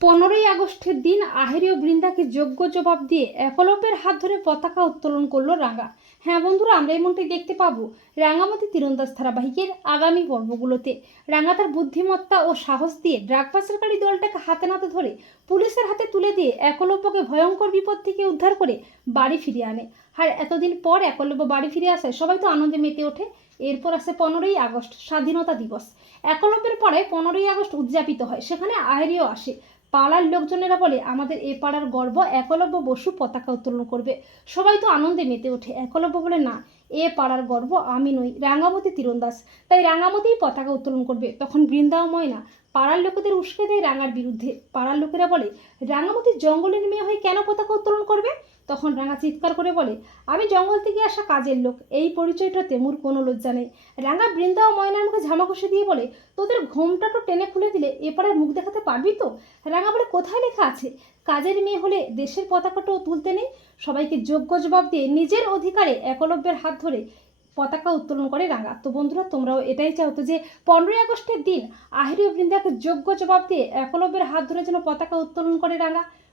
পনেরোই আগস্টের দিন আহেরীয় বৃন্দাকে যোগ্য জবাব দিয়ে একলব্যের হাত ধরে পতাকা উত্তোলন করল রাঙ্গা হ্যাঁ বন্ধুরা, আমরা এমনটাই দেখতে পাবো রাঙ্গামাটি তীরন্দাজ ধারাবাহিকের আগামী পর্বগুলোতে। রাঙ্গা তার বুদ্ধিমত্তা ও সাহস দিয়ে ড্রাগ পাচারকারী দলটাকে হাতে নাতে ধরে পুলিশের হাতে তুলে দিয়ে একলব্যকে ভয়ঙ্কর বিপদ থেকে উদ্ধার করে বাড়ি ফিরিয়ে আনে। আর এতদিন পর একলব্য বাড়ি ফিরে আসে সবাই তো আনন্দে মেতে ওঠে। এরপর আসে পনেরোই আগস্ট, স্বাধীনতা দিবস। একলব্যের পরে পনেরোই আগস্ট উদযাপিত হয়, সেখানে আহেরিও আসে। পাড়ার লোকজনেরা বলে, আমাদের এ পাড়ার গর্ব একলব্য বসু পতাকা উত্তোলন করবে। সবাই তো আনন্দে মেতে ওঠে। একলব্য বলে, না, এ পাড়ার গর্ব আমি নই। রাঙামতি তীরন্দাস তাই রাঙামতিই পতাকা উত্তোলন করবে। তখন বৃন্দা ও ময়না পাড়ার লোকেদের উস্কে দেয় রাঙার বিরুদ্ধে। পাড়ার লোকেরা বলে, রাঙামতি জঙ্গলের মেয়ে হয়ে কেন পতাকা উত্তোলন করবে? তখন রাঙা চিৎকার করে বলে, আমি জঙ্গল থেকে আসা কাজের লোক, এই পরিচয়টা তেমুর কোনো লজ্জা নেই। রাঙা বৃন্দা ও ময়নার মুখে ঝামা কষে দিয়ে বলে, তোদের ঘোমটা তো টেনে খুলে দিলে এপারে মুখ দেখাতে পারবি তো? রাঙা বলে, কোথায় লেখা আছে? কাজের মেয়ে হলে দেশের পতাকাটাও তুলতে নেই? সবাইকে যোগ্য জবাব দিয়ে নিজের অধিকারে একলব্যের হাত ধরে পতাকা উত্তোলন করে রাঙা। তো বন্ধুরা, তোমরাও এটাই চাও তো যে, পনেরোই আগস্টের দিন আহিরি বৃন্দাকে যোগ্য জবাব দিয়ে একলব্যের হাত ধরে যেন পতাকা উত্তোলন করে রাঙা।